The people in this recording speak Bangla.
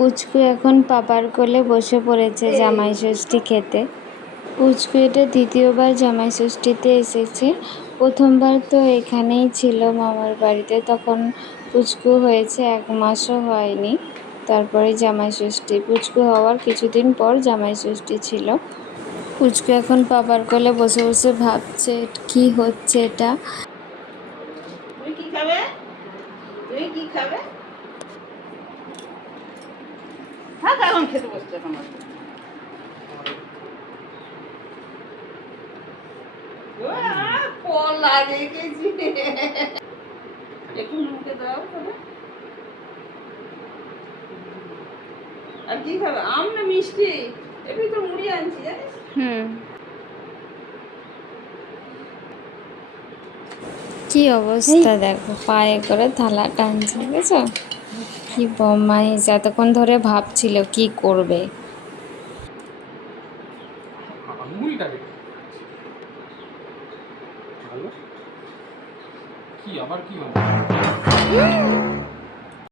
পুচকু এখন পাপার কোলে বসে পড়েছে জামাই ষষ্ঠী খেতে। পুচকু এটা দ্বিতীয়বার জামাই ষষ্ঠীতে এসেছে। প্রথমবার তো এখানেই ছিল মামার বাড়িতে, তখন পুচকু হয়েছে 1 মাসও হয়নি। তারপরে জামাই ষষ্ঠী, পুচকু হওয়ার কিছুদিন পর জামাই ষষ্ঠী ছিল। পুচকু এখন পাপার কোলে বসে বসে ভাবছে কি হচ্ছে এটা। তুমি কি খাবে? তুমি কি খাবে? হ্যাঁ, এখন খেতে বসছে এখন। কলা রেখেছি, একটু মুখে দাও তবে। আর কি খাবে? আম না মিষ্টি? এমনি তো মুড়ি আনছি জানিস। কি অবস্থা দেখো, পায়ে করে থালা টানছে, বুঝেছো? কি বদমাইশ, এতক্ষণ ধরে ভাবছিল কি করবে। আঙুলটা ভালো কি আবার কি হলো?